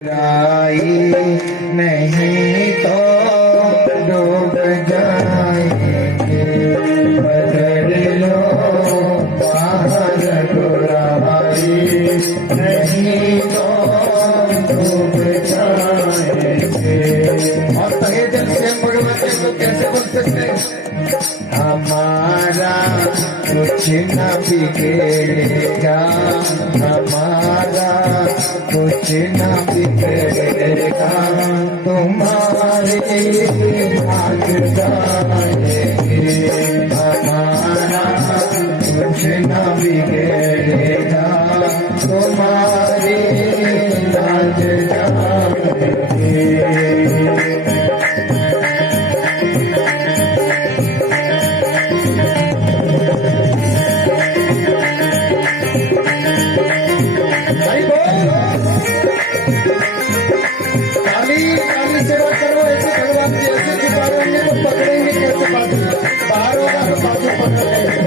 आई नहीं तो डूब जाएंगे। बदल लो बाहर बुराई नहीं तो डूब जाएंगे। और तहे दिल से भगवान को कैसे बोल सकते हैं? हमारा कुछ न बिगड़ेगा, हमारा कुछ न बिगड़ेगा, तुम्हारे भाग जाएंगे। हमारा कुछ न बिगड़ेगा, तुम्हारे भाग जाएंगे। सेवा करो, ऐसे भगवान की ऐसे छुपाएंगे तो पकड़ेंगे कैसे? बाहर होगा तो बाजू पकड़ लेंगे।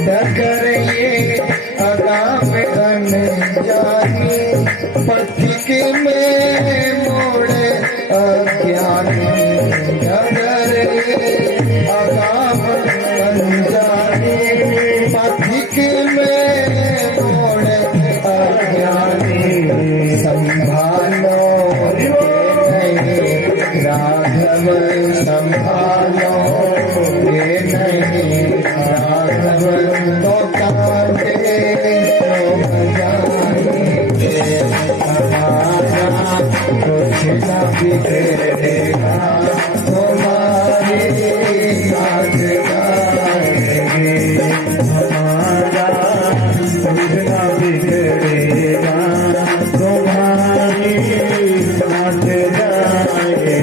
डगर ये आगाम जानी पथिक में मोड़े अज्ञानी। डगर आगाम जानी पथिक में मोड़े अज्ञानी। संभालो राघव, संभालो ये नहीं राघव तो काटे कुछ न बिगड़ेगा, तुम्हारी भाग जाएंगे। हमारा कुछ न बिगड़ेगा, तुम्हारी भाग जाएंगे।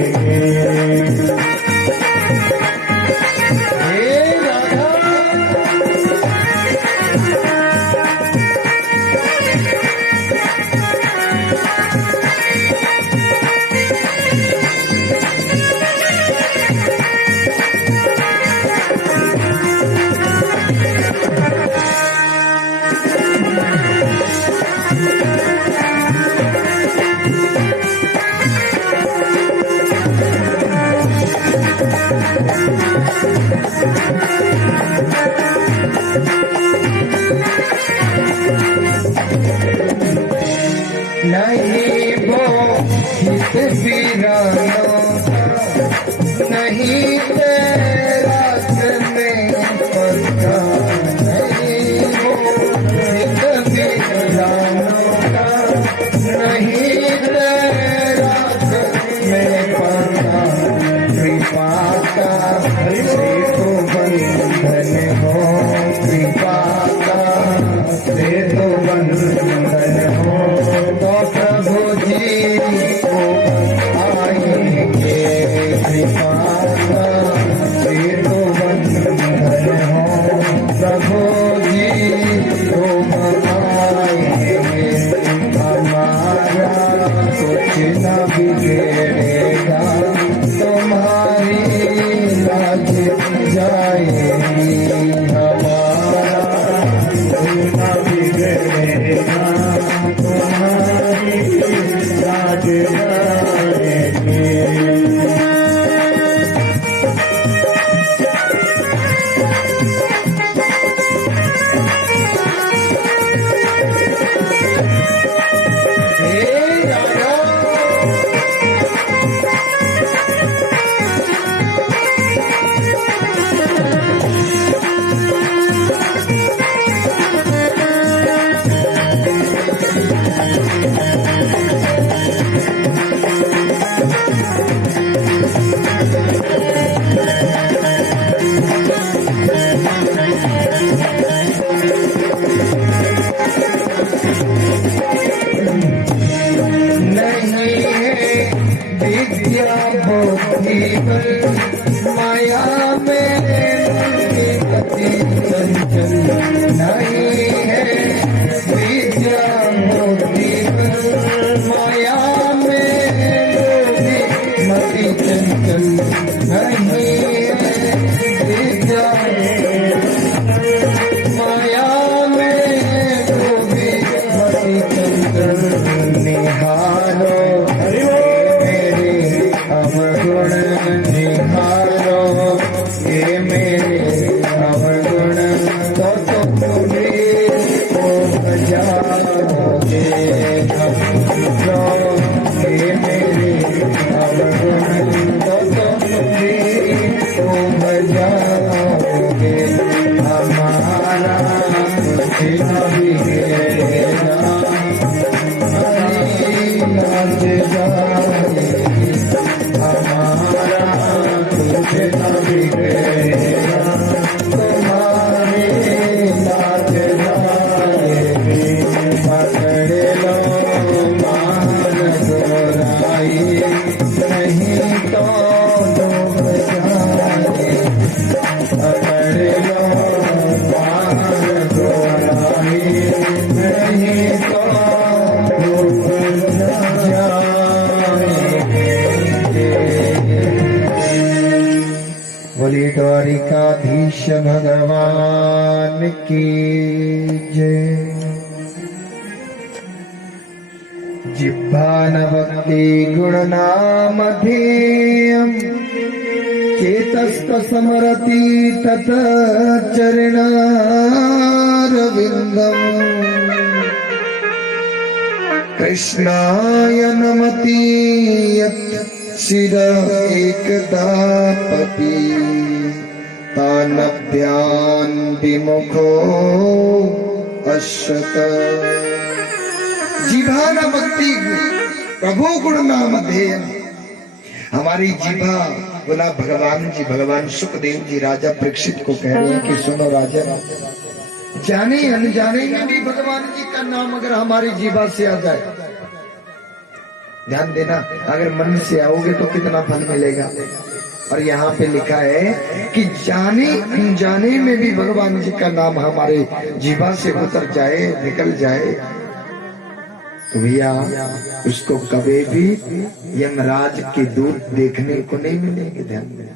नहीं वो हित वीरानो, नहीं तेरा में पक्का। नहीं वो हित वीरानो का, नहीं तेरा में पक्का। कृपा का सेतु बंधन हो, कृपा का सेतु बंधन हो तो प्रभु जी को आएंगे। कृपा का सेतु बंधन हो, प्रभु जी को आएंगे। हमारा कुछ न बिगड़ेगा, तुम्हारी लाज जाएगी। हमारा कुछ न बिगड़ेगा, तुम्हारी लाज जाएगी। बोली द्वारिकाधीश भगवान की जय। जिह्वान भक्ति गुणनामधेयम् चेतस्त स्मरति तत चरणारविन्दम् कृष्णाय नमति यत् शिर एकदा पति तानभ्यान विमुखो अश्वत। जिह्वा भक्ति प्रभु गुण नाम ध्येय। हमारी जिह्वा बोला भगवान जी, भगवान सुखदेव जी राजा परीक्षित को कह रहे हैं कि सुनो राजा, जाने अनजाने में भी भगवान जी का नाम अगर हमारी जिह्वा से आ जाए, ध्यान देना, अगर मन से आओगे तो कितना फल मिलेगा। और यहाँ पे लिखा है कि जाने अनजाने में भी भगवान जी का नाम हमारे जीवा से उतर जाए, निकल जाए, तो भैया उसको कभी भी यमराज के दूत देखने को नहीं मिलेंगे। ध्यान देना।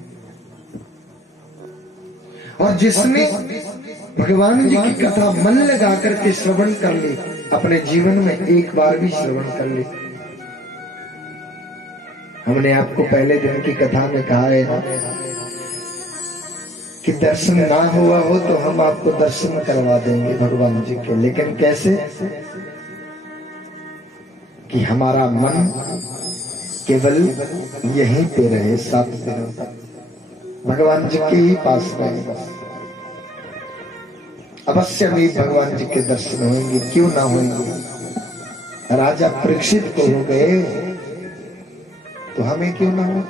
और जिसने भगवान जी की कथा मन लगा करके श्रवण कर ली, अपने जीवन में एक बार भी श्रवण कर ली। हमने आपको पहले दिन की कथा में कहा है ना कि दर्शन ना हुआ हो तो हम आपको दर्शन करवा देंगे भगवान जी के। लेकिन कैसे? कि हमारा मन केवल यहीं पे रहे, 7 दिनों तक भगवान जी के ही पास रहे। अवश्य भी भगवान जी के दर्शन होंगे, क्यों ना होंगे। राजा परीक्षित को हो गए तो हमें क्यों ना हो।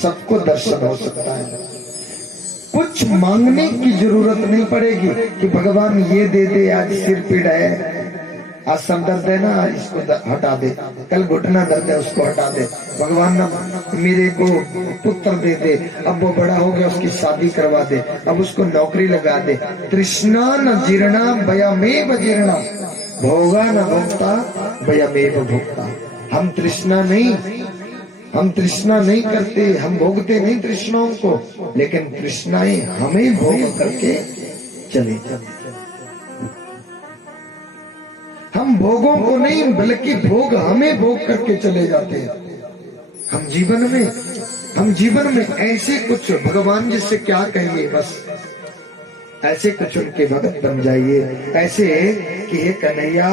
सबको दर्शन हो सकता है। कुछ मांगने की जरूरत नहीं पड़ेगी कि भगवान ये दे दे, आज सिर पीड़ है, आज सर दर्द है ना, इसको हटा दे, कल घुटना दर्द है उसको हटा दे, भगवान ना मेरे को पुत्र दे दे, अब वो बड़ा हो गया उसकी शादी करवा दे, अब उसको नौकरी लगा दे। तृष्णा न जीर्णा भयमेव जीर्णा, भोगा न भोक्ता भयमेव भोक्ता। हम तृष्णा नहीं करते, हम भोगते नहीं तृष्णाओं को, लेकिन तृष्णाएं हमें भोग करके चले जाते। हम भोगों को नहीं बल्कि भोग हमें भोग करके चले जाते हैं। हम जीवन में ऐसे कुछ भगवान जिससे क्या कहिए, बस ऐसे कुछ उनके भगत बन जाइए, ऐसे कि हे कन्हैया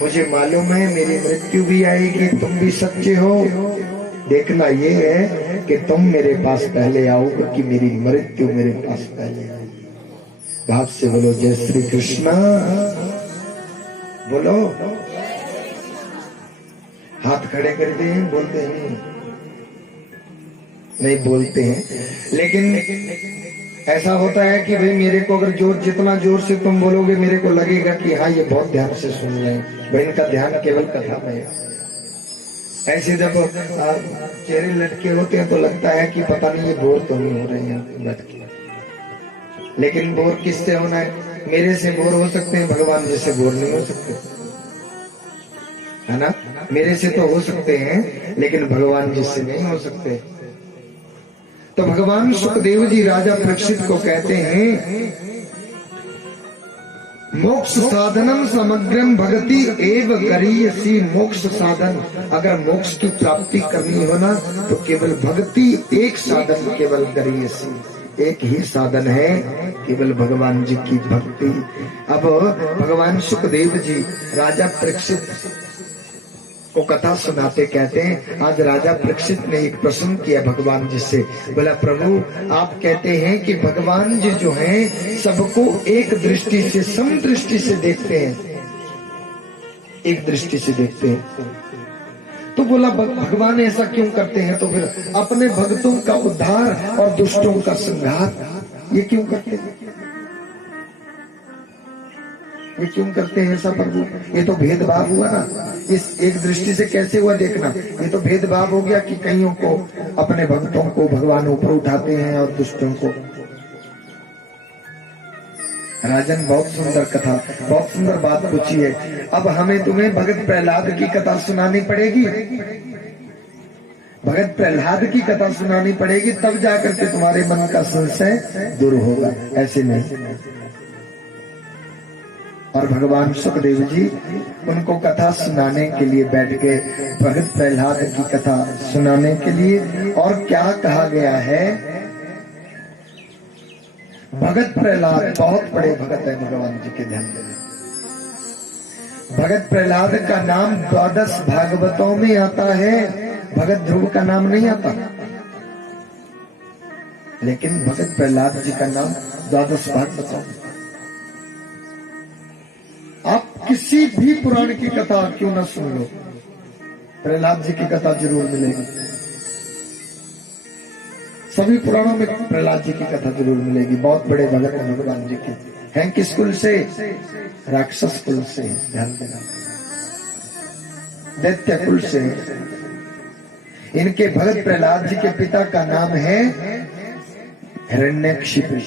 मुझे मालूम है मेरी मृत्यु भी आएगी, तुम भी सच्चे हो, देखना ये है कि तुम मेरे पास पहले आओगे कि मेरी मृत्यु मेरे पास पहले आएगी। भाव से बोलो जय श्री कृष्णा, बोलो। हाथ खड़े करते हैं, बोलते हैं नहीं बोलते हैं, लेकिन ऐसा होता है कि भाई मेरे को अगर जितना जोर से तुम बोलोगे मेरे को लगेगा कि हाँ ये बहुत ध्यान से सुन रहे हैं, भाई इनका ध्यान केवल कथा में है। ऐसे जब चेहरे लटके होते हैं तो लगता है कि पता नहीं ये बोर तो नहीं हो रहे हैं लटके, लेकिन बोर किससे होना है? मेरे से बोर हो सकते हैं, भगवान जी से बोर नहीं हो सकते, है ना। मेरे से तो हो सकते हैं लेकिन भगवान जी से नहीं हो सकते। तो भगवान सुखदेव जी राजा परीक्षित को कहते हैं मोक्ष साधनम समग्रम भगति एव करीयसी। मोक्ष साधन, अगर मोक्ष की प्राप्ति करनी हो ना तो केवल भक्ति एक साधन केवल करीयसी, एक ही साधन है केवल भगवान जी की भक्ति। अब भगवान सुखदेव जी राजा परीक्षित को कथा सुनाते कहते हैं, आज राजा परीक्षित ने एक प्रश्न किया भगवान जी से, बोला प्रभु आप कहते हैं कि भगवान जी जो हैं सबको एक दृष्टि से, सम दृष्टि से देखते हैं, एक दृष्टि से देखते हैं। तो बोला भगवान ऐसा क्यों करते हैं? तो फिर अपने भक्तों का उद्धार और दुष्टों का संहार ये क्यों करते हैं? ये क्यों करते हैं ऐसा प्रभु? ये तो भेदभाव हुआ ना, इस एक दृष्टि से कैसे हुआ देखना, ये तो भेदभाव हो गया कि कईयों को, अपने भक्तों को भगवान ऊपर उठाते हैं और दुष्टों को। राजन बहुत सुंदर कथा, बहुत सुंदर बात पूछी है। अब हमें तुम्हें भगत प्रहलाद की कथा सुनानी पड़ेगी, भगत प्रहलाद की कथा सुनानी पड़ेगी, तब जाकर के तुम्हारे मन का संशय दूर होगा, ऐसे नहीं। और भगवान सुखदेव जी उनको कथा सुनाने के लिए बैठ गए, भगत प्रहलाद की कथा सुनाने के लिए। और क्या कहा गया है, भगत प्रहलाद बहुत बड़े भगत है भगवान जी के, ध्यान दें। भगत प्रहलाद का नाम 12 भागवतों में आता है, भगत ध्रुव का नाम नहीं आता, लेकिन भगत प्रहलाद जी का नाम 12 भागवतों में। आप किसी भी पुराण की कथा क्यों न सुन लो, प्रहलाद जी की कथा जरूर मिलेगी। सभी पुराणों में प्रहलाद जी की कथा जरूर मिलेगी। बहुत बड़े भगत हैं भगवान जी के। हैं किस कुल से? राक्षस कुल से, ध्यान देना, दैत्य कुल से। इनके भगत प्रहलाद जी के पिता का नाम है हिरण्यकशिपु,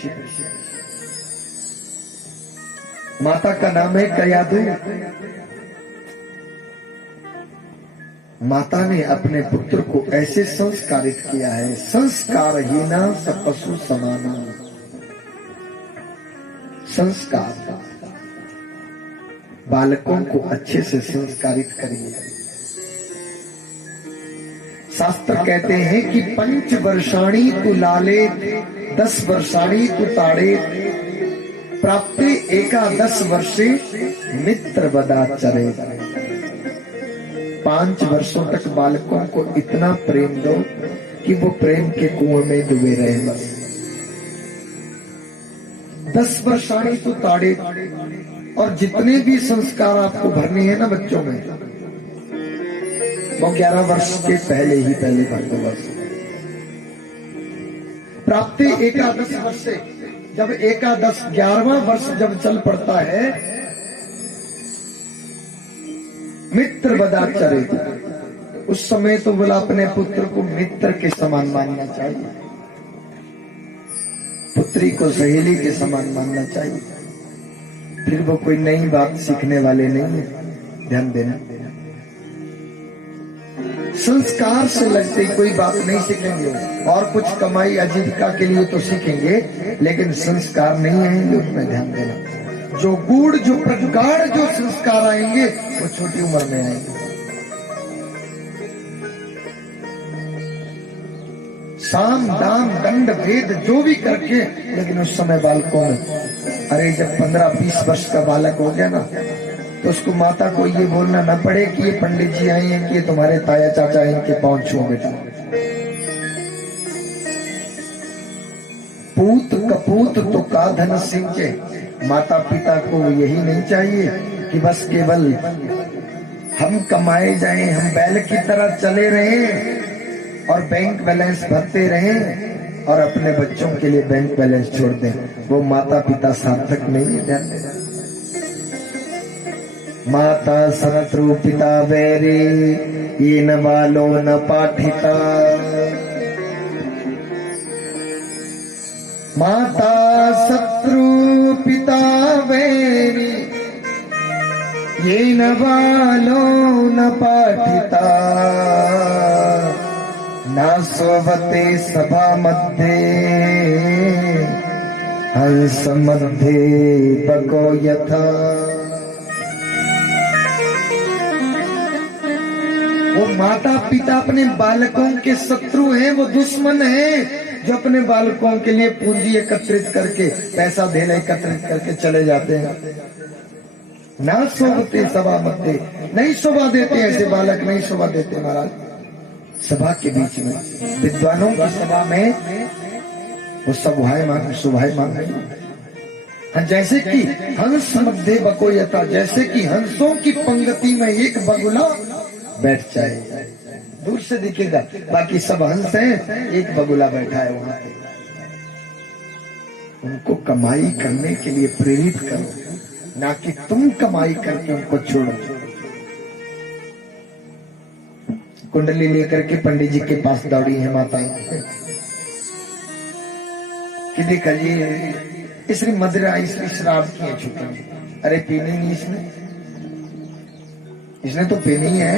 माता का नाम है कयाधु। माता ने अपने पुत्र को ऐसे संस्कारित किया है, संस्कारहीना स पशु समाना। संस्कार, बालकों को अच्छे से संस्कारित करिए। शास्त्र कहते हैं कि 5 वर्षाणी तु लाले 10 वर्षाणी तु ताड़े प्राप्ते 11 वर्षे मित्र बदाचरे। 5 वर्षों तक बालकों को इतना प्रेम दो कि वो प्रेम के कुएं में डूबे रहे बस। 10 वर्षाणी तो ताड़े, और जितने भी संस्कार आपको भरने हैं ना बच्चों में, वो 11 वर्ष के पहले भर दो बस। प्राप्ति 11 वर्षे, जब 11वां वर्ष जब चल पड़ता है, मित्र बदाचरे, उस समय तो बोला अपने पुत्र को मित्र के समान मानना चाहिए, पुत्री को सहेली के समान मानना चाहिए। फिर वो कोई नई बात सीखने वाले नहीं है, ध्यान देना। संस्कार से लगते कोई बात नहीं सीखेंगे, और कुछ कमाई आजीविका के लिए तो सीखेंगे, लेकिन संस्कार नहीं आएंगे उसमें, ध्यान देना। जो गूढ़, जो प्रगाढ़ जो संस्कार आएंगे वो छोटी उम्र में आएंगे। साम दाम दंड भेद जो भी करके, लेकिन उस समय बालकों में, अरे जब 15-20 वर्ष का बालक हो गया ना, तो उसको माता को ये बोलना न पड़े कि ये पंडित जी आए हैं, कि ये तुम्हारे ताया चाचा इनके पांव छुओ बेटा। पूत कपूत तो का धन सिंचे। माता पिता को यही नहीं चाहिए कि बस केवल हम कमाए जाएं, हम बैल की तरह चले रहें और बैंक बैलेंस भरते रहें और अपने बच्चों के लिए बैंक बैलेंस छोड़ दें। वो माता पिता सार्थक नहीं है, ध्यान देना। माता शत्रु पिता वैरी, ये न बालो न पाठिता। माता शत्रु पिता वैरी, ये न बालो न पाठिता। न स्ववते सभा मध्ये, हंस मध्ये बको यथा। वो माता पिता अपने बालकों के शत्रु हैं, वो दुश्मन हैं, जो अपने बालकों के लिए पूंजी एकत्रित करके, पैसा धेला एकत्रित करके चले जाते हैं। ना शोभते सभा मध्य, नहीं शोभा देते ऐसे बालक, नहीं शोभा देते महाराज सभा के बीच में। विद्वानों की सभा में वो शोभायमान शोभायमान नहीं। हाँ, जैसे कि हंस मध्य बकोयता, जैसे कि हंसों की पंक्ति में एक बगुला बैठ जाए, दूर से दिखेगा बाकी सब हंस हैं, एक बगुला बैठा है वहां पे। उनको कमाई करने के लिए प्रेरित करो, ना कि तुम कमाई करके उनको छोड़ो। कुंडली लेकर के पंडित जी के पास दौड़ी है माताएं कि देखा जी इसने मदिरा इसने शराब की है छुट्टी। अरे पीनी नहीं इसने तो पीनी है।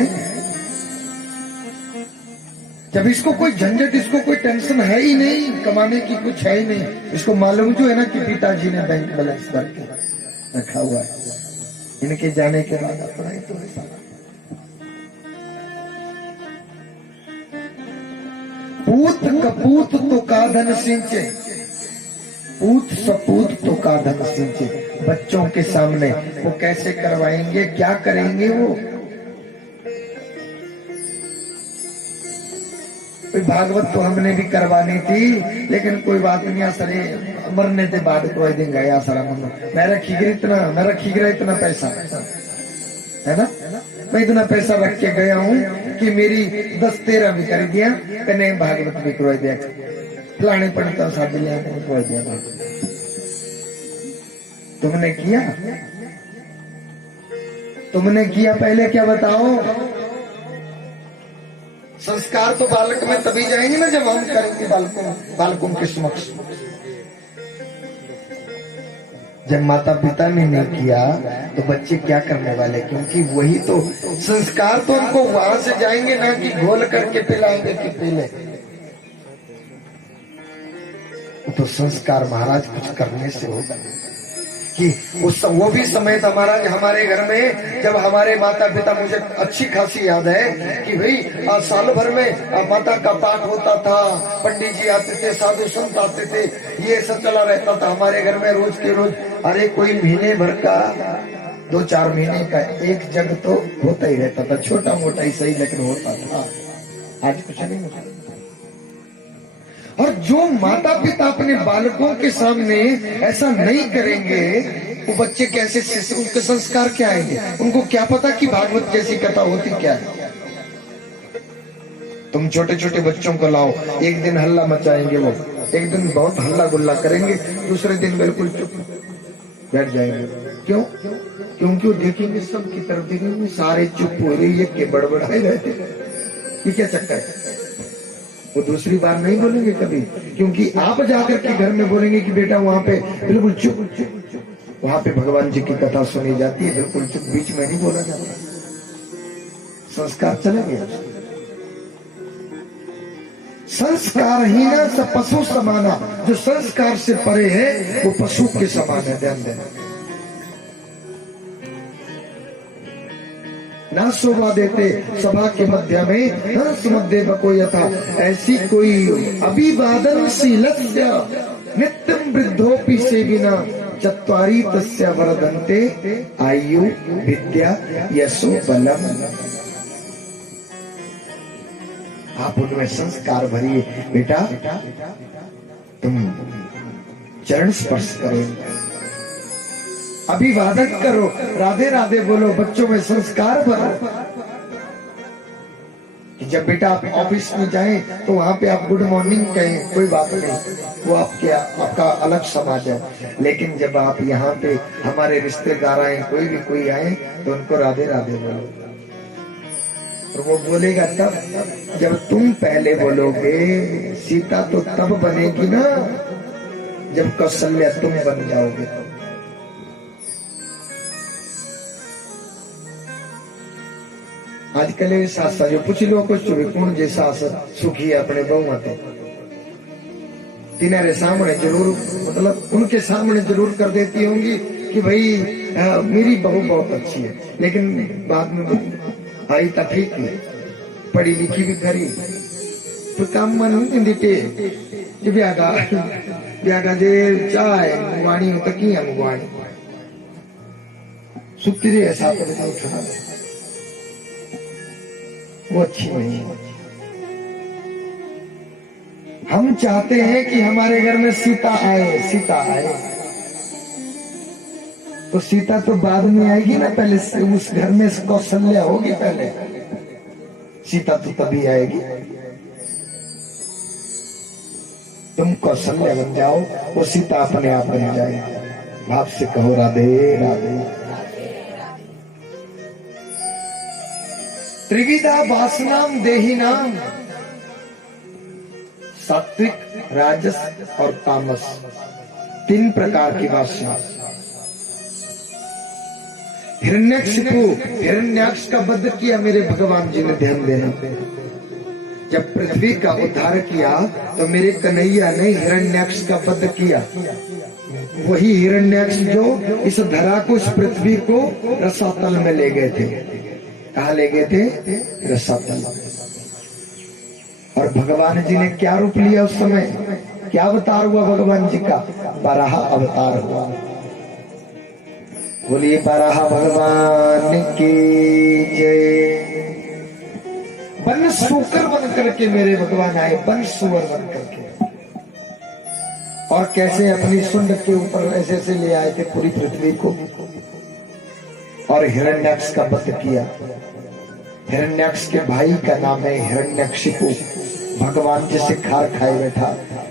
जब इसको कोई झंझट, इसको कोई टेंशन है ही नहीं, कमाने की कुछ है ही नहीं, इसको मालूम जो है ना कि पिताजी ने बैंक बैलेंस भर के रखा हुआ है, इनके जाने के बाद अपना ही तो है। पूत कपूत तो का धन सिंचे, पूत सपूत तो का धन सिंचे। बच्चों के सामने वो कैसे करवाएंगे, क्या करेंगे वो। भागवत तो हमने भी करवानी थी, लेकिन कोई बात नहीं, असरे मरने के बाद कोई दिन गया सारा मन मेरा खीगरा इतना पैसा है ना, मैं इतना पैसा रख के गया हूँ कि मेरी 10-13 भी कर दिया, कने भागवत भी करवा दिया, फलाने पढ़ता शादी लिया करवा दिया। तुमने किया पहले क्या बताओ। संस्कार तो बालक में तभी जाएंगे ना जब हम करेंगे बालकों के समक्ष। जब माता पिता ने नहीं किया तो बच्चे क्या करने वाले, क्योंकि वही तो संस्कार तो उनको वहां से जाएंगे ना कि घोल करके पिलाएंगे कि पीले। तो संस्कार महाराज कुछ करने से होगा कि वो भी समय था महाराज हमारे घर में, जब हमारे माता पिता, मुझे अच्छी खासी याद है कि भाई साल भर में माता का पाठ होता था, पंडित जी आते थे, साधु संत आते थे, ये सब चला रहता था हमारे घर में रोज के रोज। अरे कोई महीने भर का 2-4 महीने का एक जग तो होता ही रहता था, छोटा मोटा ही सही लेकिन होता था। आज कुछ नहीं होता। और जो माता पिता अपने बालकों के सामने ऐसा नहीं करेंगे, वो बच्चे कैसे, उनके संस्कार क्या आएंगे। उनको क्या पता कि भागवत जैसी कथा होती क्या है। तुम छोटे छोटे बच्चों को लाओ, एक दिन हल्ला मचाएंगे, वो एक दिन बहुत हल्ला गुल्ला करेंगे, दूसरे दिन बिल्कुल चुप बैठ जाएंगे। क्यों? क्योंकि वो देखेंगे सबकी तरफ, देखेंगे सारे चुप हो रही है के बड़बड़ाए रहते। ये क्या चक्कर है। वो दूसरी बार नहीं बोलेंगे कभी, क्योंकि आप जाकर के घर में बोलेंगे कि बेटा वहां पे बिल्कुल चुप, वहां पे भगवान जी की कथा सुनी जाती है, बिल्कुल चुप, बीच में नहीं बोला जाता। संस्कार चले गया। संस्कारहीन स पशु समाना, जो संस्कार से परे है वो पशु के समान है। ध्यान देना। ना शोभा देते सभा के मध्य में, हंस मध्य बको यथा। ऐसी कोई अभिवादनशीलस्य नित्यं वृद्धोपि सेविना, चत्वारि तस्य वर्धन्ते आयु विद्या यशो बलम। आप उनमें संस्कार भरिए। बेटा तुम चरण स्पर्श करो, अभिवादन करो, राधे राधे बोलो, बच्चों में संस्कार भरो। जब बेटा आप ऑफिस में जाएं तो वहां पे आप गुड मॉर्निंग कहें, कोई बात नहीं, वो आपका अलग समाज है। लेकिन जब आप यहाँ पे हमारे रिश्तेदार आए, कोई आए तो उनको राधे राधे बोलो। तो वो बोलेगा तब जब तुम पहले बोलोगे। सीता तो तब बनेगी ना जब कौशल्या तुम बन जाओगे। आजकल सास जो पूछ लो कुछ कौन जे सास सुखी है अपने बहु मत, तिनारे सामने जरूर, मतलब उनके सामने जरूर कर देती होंगी कि भाई मेरी बहू बहुत अच्छी है, लेकिन बाद में आई तो ठीक है, पढ़ी लिखी भी करी तो काम मन दिते ब्यागा जे चाय मंगवाणी हो तो की मंगवाणी, सुती रही है 7 बजे उठना, वो अच्छी नहीं है। हम चाहते हैं कि हमारे घर में सीता आए, सीता आए। तो सीता तो बाद में आएगी ना, पहले से उस घर में कौशल्या होगी पहले, सीता तो तभी आएगी। तुम कौशल्या बन जाओ, वो सीता अपने आप बन जाएगी। भाव से कहो राधे राधे। त्रिविधा वासनाम देही नाम, सात्विक, राजस और तामस, 3 प्रकार की वासना। हिरण्याक्ष का वध किया मेरे भगवान जी ने, ध्यान देना। जब पृथ्वी का उद्धार किया तो मेरे कन्हैया ने हिरण्याक्ष का वध किया। वही हिरण्याक्ष जो इस धरा को, इस पृथ्वी को रसातल में ले गए थे। कहा ले गए थे? रसातल। और भगवान जी ने क्या रूप लिया उस समय? क्या अवतार हुआ भगवान जी का? वराह अवतार हुआ। बोलिए वराह भगवान की जय। वन सूकर बन करके मेरे भगवान आए, वन सुअर बन करके। और कैसे अपनी सुंड के ऊपर ऐसे ऐसे ले आए थे पूरी पृथ्वी को, और हिरण्याक्ष का वध किया। हिरण्याक्ष के भाई का नाम है हिरण्यकशिपु। भगवान जैसे खार खाए बैठा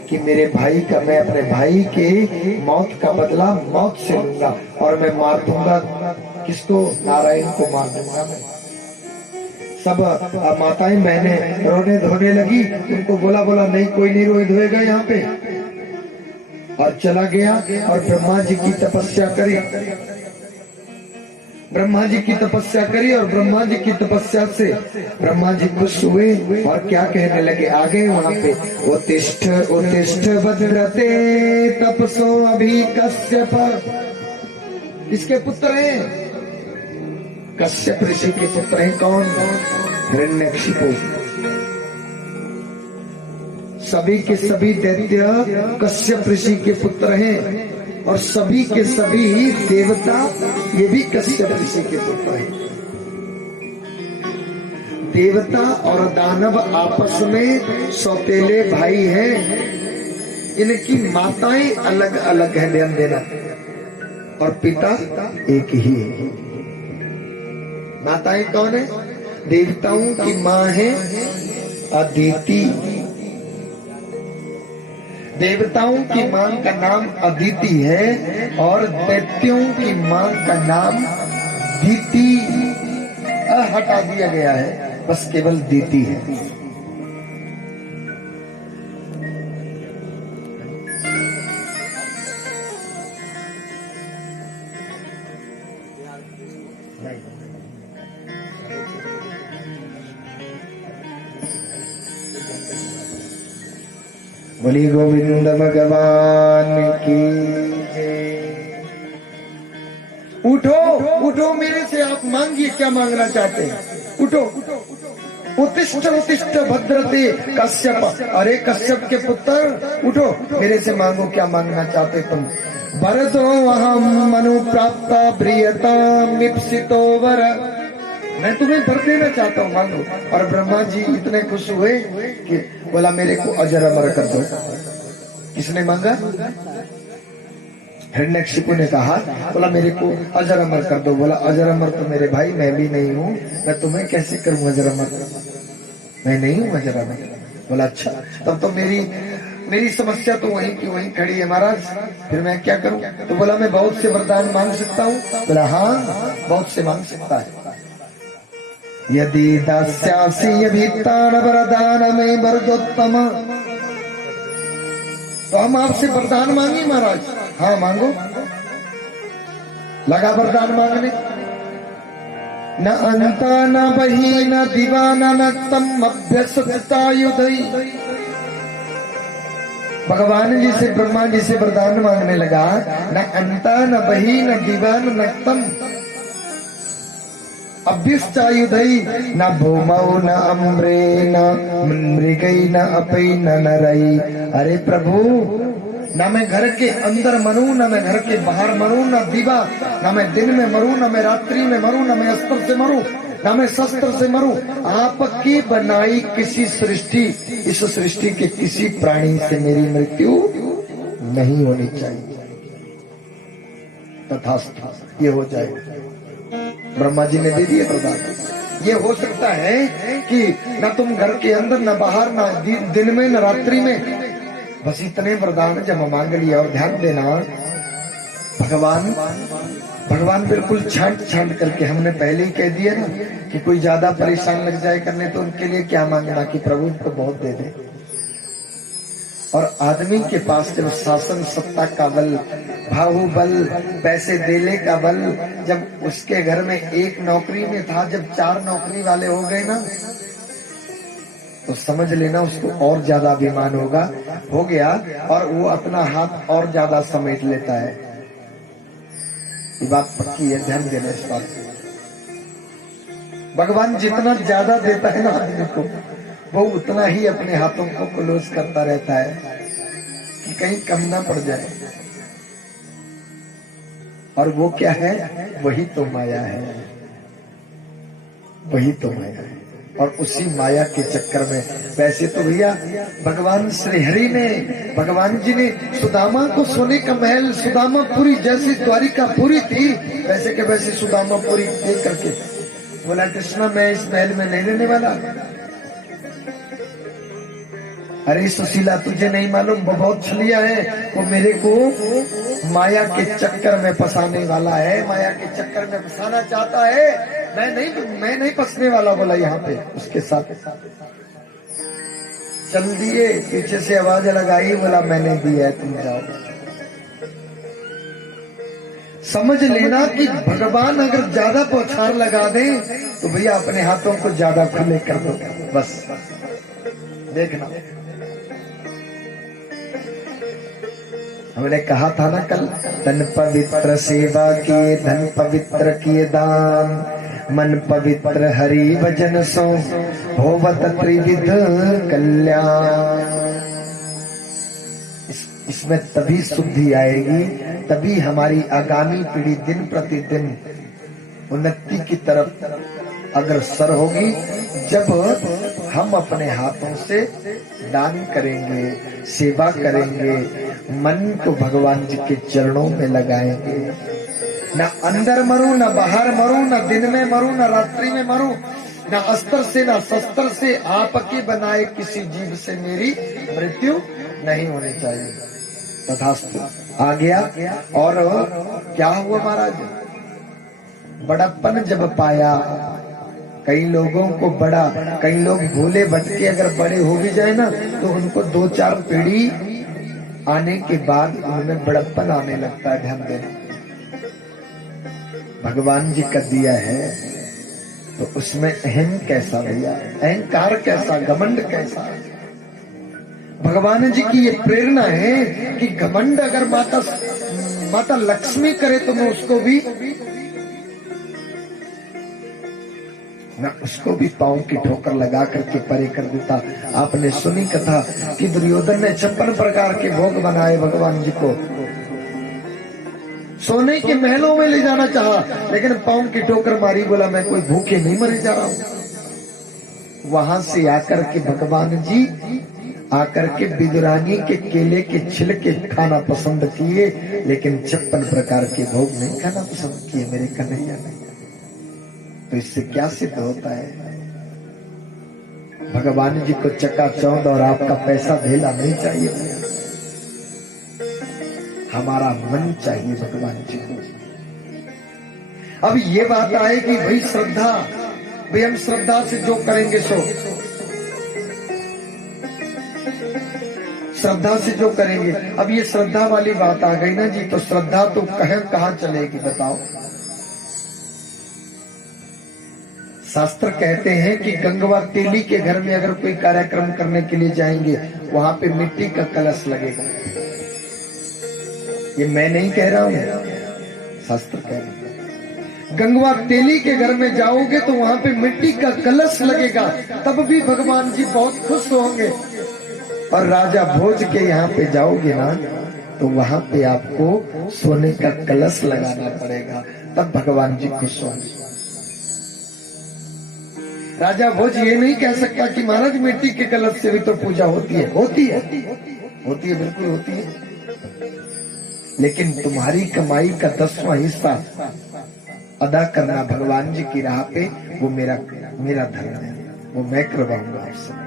कि मेरे भाई का, मैं अपने भाई के मौत का बदला मौत से लूंगा, और मैं मार दूंगा किसको? नारायण को मार दूंगा मैं। सब माताएं बहनें रोने धोने लगी। उनको बोला नहीं, कोई नहीं रोए धोएगा यहाँ पे। और चला गया और ब्रह्मा जी की तपस्या करी। ब्रह्मा जी की तपस्या करी, और ब्रह्मा जी की तपस्या से ब्रह्मा जी खुश हुए और क्या कहने लगे? आगे वहां पे उत्तिष्ठ उत्तिष्ठ भद्रते तपसो अभी कश्यप। किसके पुत्र हैं? कश्यप ऋषि के पुत्र हैं। कौन? हिरण्यकशिपु। सभी के सभी दैत्य कश्यप ऋषि के पुत्र हैं, और सभी के सभी देवता ये भी कश्यप ऋषि के पुत्र हैं। देवता और दानव आपस में सौतेले भाई हैं। इनकी माताएं अलग अलग है, ध्यान देना, और पिता एक ही है। माताएं कौन है? देवताओं की माँ है अदिति। देवताओं की मां का नाम अदिति है, और दैत्यों की मां का नाम दीति। हटा दिया गया है, बस केवल दीति है। बोली गोविंद भगवान की जय। उठो उठो, मेरे से आप मांगिए, क्या मांगना चाहते हैं? उठो। उत्तिष्ठ उत्तिष्ठ भद्रते कश्यप। अरे कश्यप के पुत्र उठो, मेरे से मांगो, क्या मांगना चाहते तुम? वरदो अहम मनु प्राप्त प्रियता मिप्सितो वर। मैं तुम्हें वर देना चाहता हूँ, मांगो। और ब्रह्मा जी इतने खुश हुए कि बोला मेरे को अजर अमर कर दो। किसने मांगा? हिरण्यकशिपु ने कहा, बोला मेरे को अजर अमर कर दो। बोला अजर अमर तो मेरे भाई मैं भी नहीं हूँ, मैं तुम्हें कैसे करूँ अजर अमर? मैं नहीं हूँ अजर अमर। बोला अच्छा, तब तो मेरी समस्या तो वहीं की वहीं खड़ी है महाराज, फिर मैं क्या करूँ? तो बोला मैं बहुत से वरदान मांग सकता हूँ। बोला हाँ, बहुत से मांग सकता है। यदि दास्यासि अभितान वरदान में वरदोत्तम। तो हम आपसे वरदान मांगे महाराज। हाँ मांगो। लगा वरदान मांगने। न अंता न बही न दीवाना न तम अभ्यसतायुधई। भगवान जी से, ब्रह्मा जी से वरदान मांगने लगा। न अंता न बही न दीवान न तम अभ्यस्तायुधई न भूमौ न अम्रे न मृगई न अपै न नरई। अरे प्रभु, ना मैं घर के अंदर मरूं, ना मैं घर के बाहर मरूं, ना दीवा, ना मैं दिन में मरूं, ना मैं रात्रि में मरूं, ना मैं अस्त्र से मरूं, ना मैं शस्त्र से मरूं। आपकी बनाई किसी सृष्टि, इस सृष्टि के किसी प्राणी से मेरी मृत्यु नहीं होनी चाहिए। तथास्तु, ये हो जाए। ब्रह्मा जी ने दे दिए वरदान। ये हो सकता है कि न तुम घर के अंदर, न बाहर, न दिन में, न रात्रि में, बस इतने वरदान जब मांग लिया। और ध्यान देना, भगवान बिल्कुल छांट छांट करके, हमने पहले ही कह दिया ना कि कोई ज्यादा परेशान लग जाए करने तो उनके लिए क्या मांगना कि प्रभु उनको बहुत दे दे। और आदमी के पास जब शासन सत्ता का बल, बाहुबल, पैसे देने का बल, जब उसके घर में एक नौकरी में था, जब 4 नौकरी वाले हो गए ना, तो समझ लेना उसको और ज्यादा अभिमान हो गया और वो अपना हाथ और ज्यादा समेट लेता है। ये बात पक्की है, ध्यान देना इस बात से। भगवान जितना ज्यादा देता है ना आदमी को, वो उतना ही अपने हाथों को क्लोज करता रहता है कि कहीं कम ना पड़ जाए। और वो क्या है? वही तो माया है, वही तो माया है। और उसी माया के चक्कर में, वैसे तो भैया भगवान श्री हरि ने, भगवान जी ने सुदामा को सोने का महल, सुदामापुरी जैसी द्वारिकापुरी थी, वैसे के वैसे सुदामापुरी देख करके बोला, कृष्णा मैं इस महल में नहीं रहने वाला। अरे सुशीला, तुझे नहीं मालूम वो बहुत छलिया है, वो मेरे को माया के चक्कर में फंसाने वाला है, माया के चक्कर में फंसाना चाहता है। मैं नहीं फंसने वाला, बोला यहाँ पे उसके साथ। चल दिए, पीछे से आवाज लगाई, बोला मैंने दिया है, तुम जाओ। समझ लेना कि भगवान अगर ज्यादा बौछार लगा दे तो भैया अपने हाथों को ज्यादा खुले कर दो, बस देखना। हमने कहा था ना कल, तन पवित्र सेवा किए, धन पवित्र किए दान, मन पवित्र हरि भजन सो होवत त्रिविध कल्याण। इसमें तभी शुद्धि आएगी, तभी हमारी आगामी पीढ़ी दिन प्रतिदिन उन्नति की तरफ अग्रसर होगी, जब हम अपने हाथों से दान करेंगे, सेवा करेंगे, मन को भगवान जी के चरणों में लगाएंगे। न अंदर मरूं, न बाहर मरूं, न दिन में मरूं, न रात्रि में मरूं, न अस्त्र से न शस्त्र से, आपके बनाए किसी जीव से मेरी मृत्यु नहीं होनी चाहिए। तथास्तु। आ गया। और क्या हुआ महाराज? बड़प्पन जब पाया, कई लोगों को बड़ा, कई लोग भोले भटके अगर बड़े हो भी जाए ना, तो उनको 2-4 पीढ़ी आने के बाद उनमें बड़प्पन आने लगता है। ध्यान देना, भगवान जी का दिया है तो उसमें अहम कैसा भैया, अहंकार कैसा, घमंड कैसा। भगवान जी की ये प्रेरणा है कि घमंड अगर माता लक्ष्मी करे तो मैं उसको भी पांव की ठोकर लगा करके परे कर देता। आपने सुनी कथा कि दुर्योधन ने 56 प्रकार के भोग बनाए भगवान जी को, सोने के महलों में ले जाना चाहा, लेकिन पांव की ठोकर मारी, बोला मैं कोई भूखे नहीं मरे जा रहा हूं। वहां से आकर के भगवान जी आकर के विदुरानी के केले के छिलके खाना पसंद किए, लेकिन 56 प्रकार के भोग नहीं खाना पसंद किए मेरे कन्हैया ने। तो इससे क्या सिद्ध होता है? भगवान जी को चकाचौंध और आपका पैसा धेला नहीं चाहिए, हमारा मन चाहिए भगवान जी को। अब ये बात आए कि भाई श्रद्धा, भाई हम श्रद्धा से जो करेंगे सो, श्रद्धा से जो करेंगे। अब ये श्रद्धा वाली बात आ गई ना जी, तो श्रद्धा तो कहां चलेगी बताओ? शास्त्र कहते हैं कि गंगवा तेली के घर में अगर कोई कार्यक्रम करने के लिए जाएंगे, वहां पे मिट्टी का कलश लगेगा। ये मैं नहीं कह रहा हूं, शास्त्र कह रहे हैं। गंगवा तेली के घर में जाओगे तो वहां पे मिट्टी का कलश लगेगा, तब भी भगवान जी बहुत खुश होंगे। और राजा भोज के यहाँ पे जाओगे ना, तो वहां पे आपको सोने का कलश लगाना पड़ेगा, तब भगवान जी खुश होंगे। राजा भोज ये नहीं कह सकता कि महाराज मिट्टी के कलश से भी तो पूजा होती है। होती है, होती है, बिल्कुल होती है, लेकिन तुम्हारी कमाई का 10वां हिस्सा अदा करना भगवान जी की राह पे, वो मेरा धर्म है, वो मैं करवाऊंगा आपसे।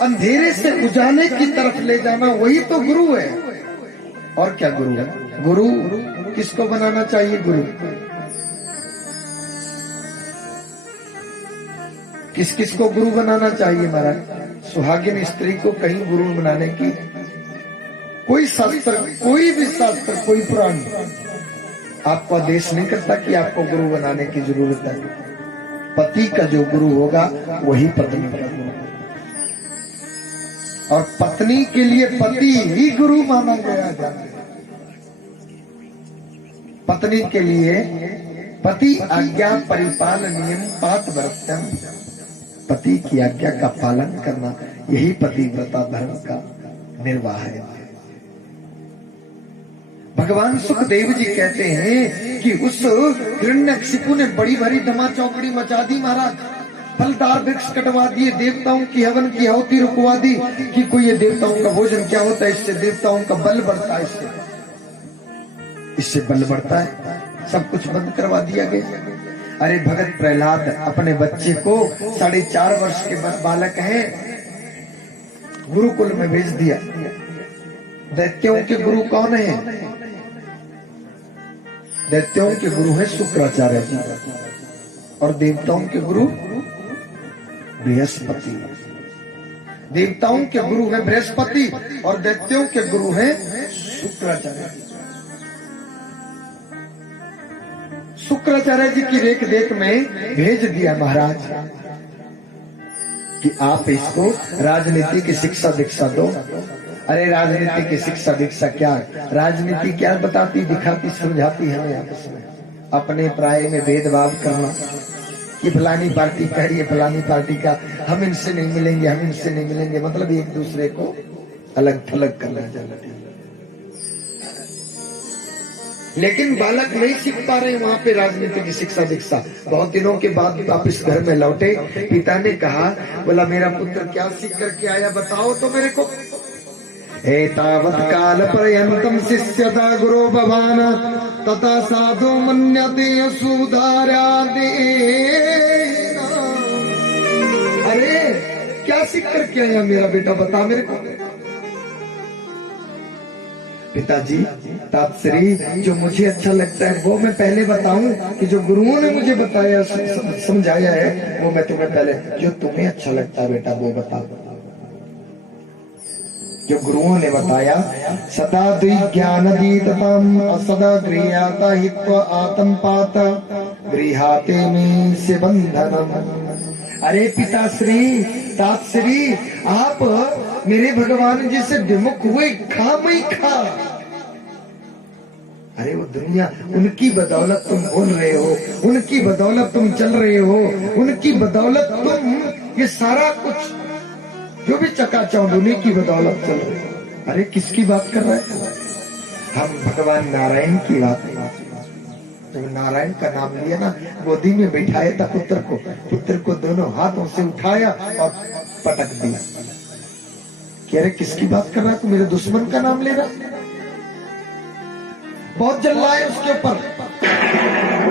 अंधेरे से उजाले की तरफ ले जाना, वही तो गुरु है। और क्या गुरु है? गुरु किसको बनाना चाहिए? गुरु किस किस को गुरु बनाना चाहिए महाराज? सुहागिन स्त्री को कहीं गुरु बनाने की कोई शास्त्र, कोई भी शास्त्र, कोई पुराण आपको आदेश नहीं करता कि आपको गुरु बनाने की जरूरत है। पति का जो गुरु होगा वही पत्नी का गुरु, और पत्नी के लिए पति ही गुरु माना गया जाता है। पत्नी के लिए पति आज्ञा परिपाल नियम पात वर्तन, पति की आज्ञा का पालन करना, यही पतिव्रता धर्म का निर्वाह है। भगवान सुखदेव जी कहते हैं कि उस हिरण्यकशिपु ने बड़ी भरी धमा चौकड़ी मचा दी महाराज, फलदार वृक्ष कटवा दिए, देवताओं की हवन की आहुति रुकवा दी कि कोई ये देवताओं का भोजन क्या होता है, इससे देवताओं का बल बढ़ता है, इससे बल बढ़ता है, सब कुछ बंद करवा दिया गया। अरे भगत प्रहलाद अपने बच्चे को 4.5 वर्ष के बालक हैं, गुरुकुल में भेज दिया। दैत्यों के गुरु कौन है? दैत्यों के गुरु है शुक्राचार्य जी, और देवताओं के गुरु बृहस्पति। देवताओं के गुरु है बृहस्पति और दैत्यों के गुरु है शुक्राचार्य। शुक्राचार्य जी की रेख देख में भेज दिया महाराज कि आप इसको राजनीति की शिक्षा दीक्षा दो। अरे राजनीति की शिक्षा दीक्षा क्या, राजनीति क्या बताती, दिखाती, समझाती है आपस में अपने प्राय में भेदभाव करना कि फलानी पार्टी कह रही है फलानी पार्टी का, हम इनसे नहीं मिलेंगे, हम इनसे नहीं मिलेंगे, मतलब एक दूसरे को अलग थलग करना चाहती है। लेकिन बालक नहीं सीख पा रहे वहां पे राजनीति की शिक्षा दीक्षा। बहुत दिनों के बाद वापिस घर में लौटे, पिता ने कहा, बोला मेरा पुत्र क्या सीख करके आया बताओ तो मेरे को। एतावत् काल पर्यंतम शिष्यता गुरो भवान तथा साधु मन्यते सुधार्यादि। अरे क्या सीख करके आया मेरा बेटा, बता मेरे को। पिताजी तापश्री, जो मुझे अच्छा लगता है वो मैं पहले बताऊं कि जो गुरुओं ने मुझे बताया समझाया है वो मैं तुम्हें पहले, जो तुम्हें अच्छा लगता है बेटा वो बताओ। जो गुरुओं ने बताया, सदा द्विज्ञानदीतम असदा गृह्याता हित्वा आतंपात गृहाते में से बंधनम। अरे पिताश्री तापश्री, आप मेरे भगवान जी से विमुख हुए, खा मैं खा। अरे वो दुनिया, उनकी बदौलत तुम बोल रहे हो, उनकी बदौलत तुम चल रहे हो, उनकी बदौलत तुम ये सारा कुछ जो भी चकाचौंध उन्हीं की बदौलत चल रही है। अरे किसकी बात कर रहे हैं? हम भगवान नारायण की बात कर रहे हैं। जब नारायण का नाम लिया ना, गोदी में बिठाया था पुत्र को दोनों हाथों से उठाया और पटक दिया। कह रहे किसकी बात कर रहा है तू, मेरे दुश्मन का नाम ले रहा। बहुत जल्लाए उसके ऊपर,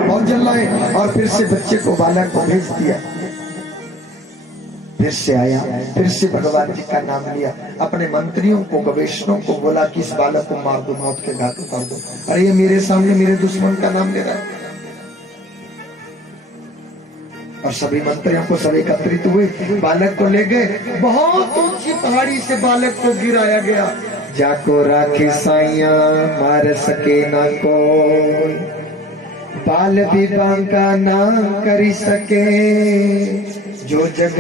बहुत जल्लाए, और फिर से बच्चे को, बालक को भेज दिया। फिर से आया, फिर से भगवान जी का नाम लिया, अपने मंत्रियों को, गवेषकों को बोला कि इस बालक को मार दो, मौत के घाट उतार दो। अरे ये मेरे सामने मेरे दुश्मन का नाम ले रहा है। और सभी मंत्रियों को सब एकत्रित हुए, बालक को ले गए, बहुत ऊंची पहाड़ी से बालक को गिराया गया। जाको राखे साइया मार सके ना कोई, बाल भी बांका ना करी सके, जो जग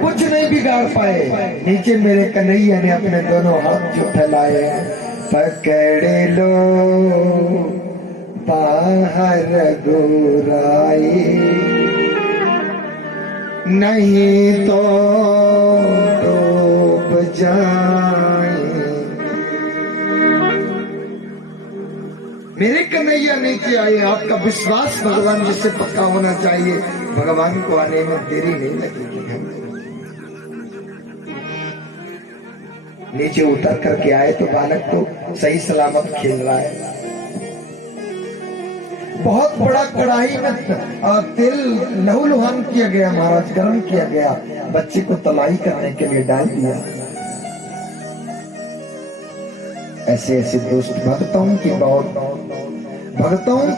कुछ नहीं बिगाड़ पाए। नीचे मेरे कन्हैया ने अपने दोनों हाथ जो फैलाए, पकड़ लो बाहर गोराई। नहीं तो डूब जाए। मेरे कन्हैया नीचे आए, आपका विश्वास भगवान जिससे पक्का होना चाहिए, भगवान को आने में देरी नहीं लगेगी। हम नीचे उतर करके आए तो बालक तो सही सलामत खेल रहा है। बहुत बड़ा कढ़ाई में तेल लहूलुहान किया गया महाराज, गर्म किया गया, बच्चे को तलाई करने के लिए डाल दिया। ऐसे ऐसे दुष्ट भक्तों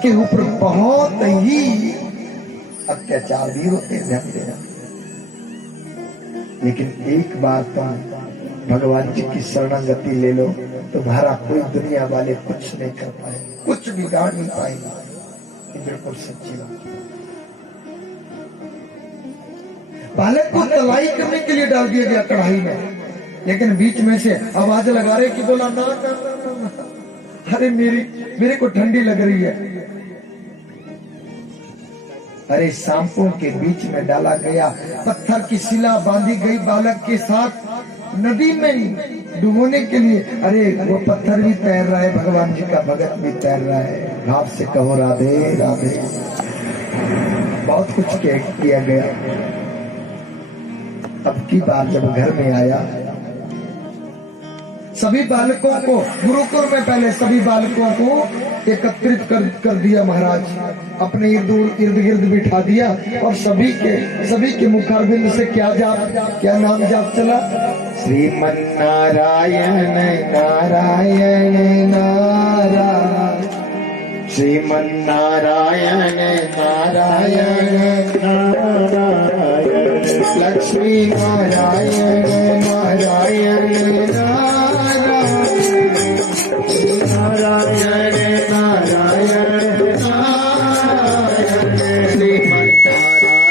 के ऊपर बहुत ही अत्याचार भी होते हैं, ध्यान देना। लेकिन एक बार तुम भगवान जी की शरणागति ले लो, तुम्हारा कोई दुनिया वाले कुछ नहीं कर पाए, कुछ बिगाड़ नहीं पाएगा। बिल्कुल सच्ची बात। बालक को तलाई करने के लिए डाल दिया गया कढ़ाई में, लेकिन बीच में से आवाज लगा रहे कि बोला ना कर, अरे मेरे को ठंडी लग रही है। अरे सांपों के बीच में डाला गया, पत्थर की शिला बांधी गई बालक के साथ नदी में डुबोने के लिए। अरे वो पत्थर भी तैर रहा है, भगवान जी का भगत भी तैर रहा है। भाव से कहो राधे राधे। बहुत कुछ किया गया। अब की बार जब घर में आया, सभी बालकों को गुरुकुल में पहले सभी बालकों को एकत्रित कर दिया महाराज, अपने इर्द गिर्द बिठा दिया और सभी के मुखारबिंद से क्या नाम जाप चला? श्रीमन नारायण नारायण नारायण, श्रीमन नारायण नारायण नारायण, लक्ष्मी नारायण नारायण नारायण नारायण नारायण, श्रीमन नारायण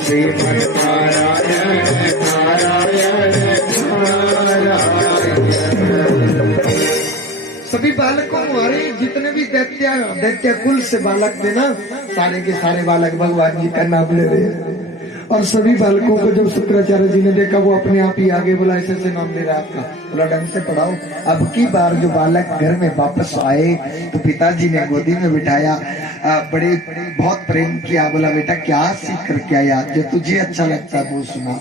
नारायण, श्रीमन नारायण नारायण नारायण। सभी बालकों हमारे जितने भी दैत्य कुल से बालक थे ना, सारे के सारे बालक भगवान जी का नाम ले रहे। और सभी बालकों को जब शुक्राचार्य जी ने देखा, वो अपने आप ही आगे बोला, ऐसे नाम ले रहा है आपका, बोला ढंग से पढ़ाओ। अब की बार जो बालक घर में वापस आए तो पिताजी ने गोदी में बिठाया, बड़े बहुत प्रेम किया, बोला बेटा क्या सीख करके आया, जो तुझे अच्छा लगता है वो सुना।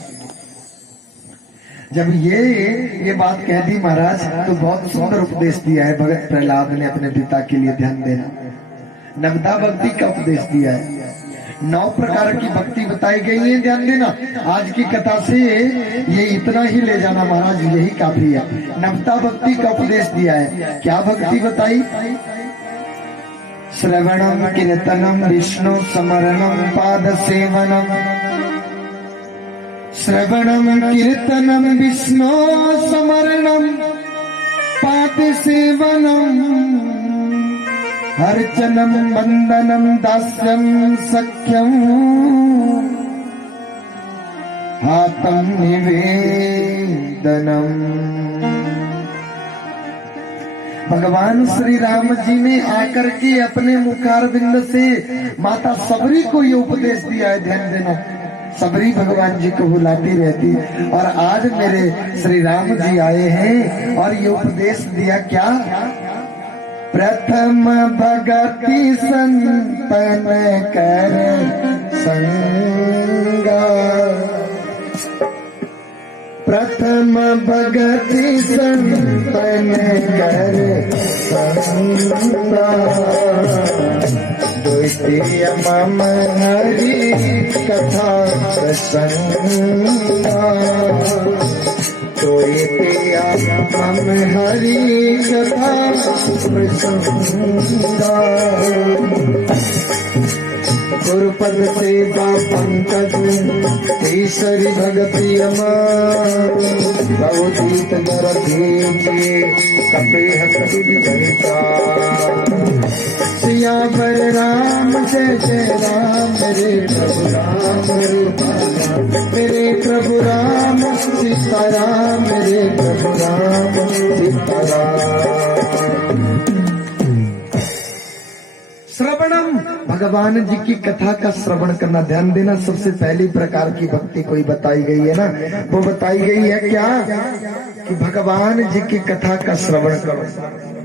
जब ये बात कह दी महाराज, तो बहुत सुंदर उपदेश दिया है भगत प्रहलाद ने अपने पिता के लिए। ध्यान देना, नवदा भक्ति का उपदेश दिया है। 9 प्रकार की भक्ति बताई गई है, ध्यान देना। आज की कथा से ये इतना ही ले जाना महाराज, यही काफी है। नवदा भक्ति का उपदेश दिया है। क्या भक्ति बताई? श्रवणम कीर्तनम विष्णु समरणम पाद सेवनम, श्रवणम कीर्तनम विष्णु समरणम पाद सेवनम, अर्चनम वंदनम दास्यम सख्यम हातम निवेदनम। भगवान श्री राम जी ने आकर के अपने मुखारबिंद से माता सबरी को ये उपदेश दिया है। ध्यान देना, सबरी भगवान जी को बुलाती रहती, और आज मेरे श्री राम जी आए हैं और ये उपदेश दिया। क्या? प्रथम भगति संतन कर संगा, प्रथम भगति संतन कर संगा, द्वितीय मम हरि कथा प्रसंगा, मम हरि कथा प्रसंगा, गुरुपद सेवा पंकज ईश्वरी भगति बहुदीत गर भेजे कपेह कपिता। सियावर राम जय जय राम, मेरे प्रभु राम मेरे प्रभु राम, सीताराम मेरे प्रभु राम सीताराम। श्रवणम भगवान जी की कथा का श्रवण करना। ध्यान देना, सबसे पहली प्रकार की भक्ति कोई बताई गई है ना, वो बताई गई है क्या कि भगवान जी की कथा का श्रवण करो।